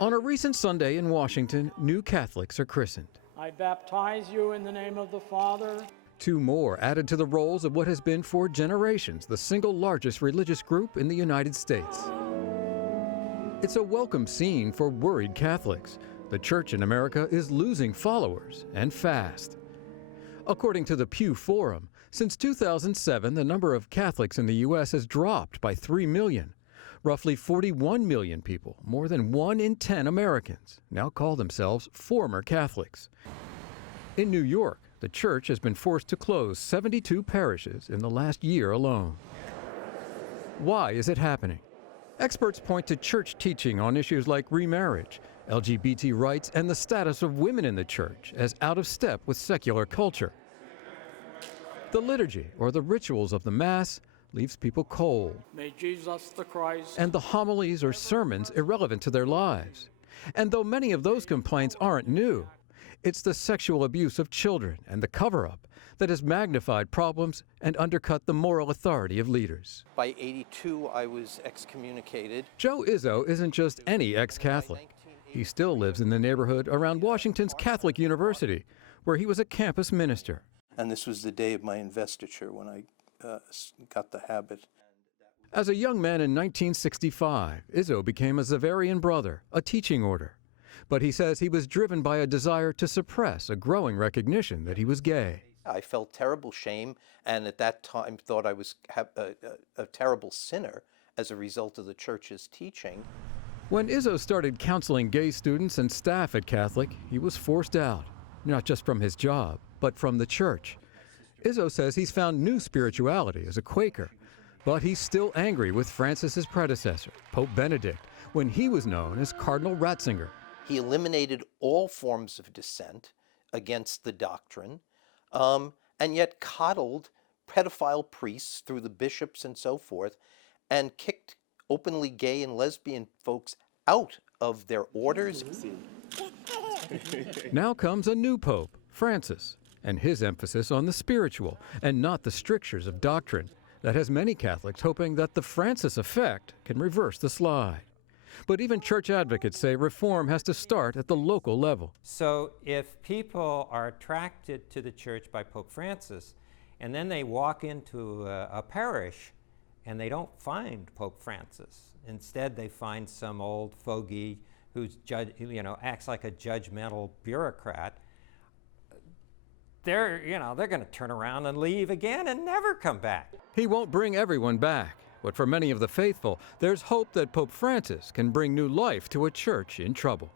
On a recent Sunday in Washington, new Catholics are christened. I baptize you in the name of the Father. Two more added to the rolls of what has been for generations the single largest religious group in the United States. It's a welcome scene for worried Catholics. The church in America is losing followers, and fast. According to the Pew Forum, since 2007, the number of Catholics in the U.S. has dropped by 3 million. Roughly 41 million people, more than 1 in 10 Americans, now call themselves former Catholics. In New York, the church has been forced to close 72 parishes in the last year alone. Why is it happening? Experts point to church teaching on issues like remarriage, LGBT rights, and the status of women in the church as out of step with secular culture. The liturgy, or the rituals of the Mass, leaves people cold. May Jesus the Christ. And the homilies or sermons irrelevant to their lives. And though many of those complaints aren't new, it's the sexual abuse of children and the cover-up that has magnified problems and undercut the moral authority of leaders. By '82, I was excommunicated. Joe Izzo isn't just any ex-Catholic. He still lives in the neighborhood around Washington's Catholic University, where he was a campus minister. And this was the day of my investiture when I got the habit. As a young man in 1965, Izzo became a Xaverian Brother, a teaching order. But he says he was driven by a desire to suppress a growing recognition that he was gay. I felt terrible shame, and at that time thought I was a terrible sinner as a result of the church's teaching. When Izzo started counseling gay students and staff at Catholic, he was forced out, not just from his job, but from the church. Izzo says he's found new spirituality as a Quaker, but he's still angry with Francis's predecessor, Pope Benedict, when he was known as Cardinal Ratzinger. He eliminated all forms of dissent against the doctrine, and yet coddled pedophile priests through the bishops and so forth, and kicked openly gay and lesbian folks out of their orders. Now comes a new pope, Francis, and his emphasis on the spiritual and not the strictures of doctrine that has many Catholics hoping that the Francis effect can reverse the slide. But even church advocates say reform has to start at the local level. So if people are attracted to the church by Pope Francis, and then they walk into a parish and they don't find Pope Francis, instead they find some old fogey who's acts like a judgmental bureaucrat, they're going to turn around and leave again and never come back. He won't bring everyone back. But for many of the faithful, there's hope that Pope Francis can bring new life to a church in trouble.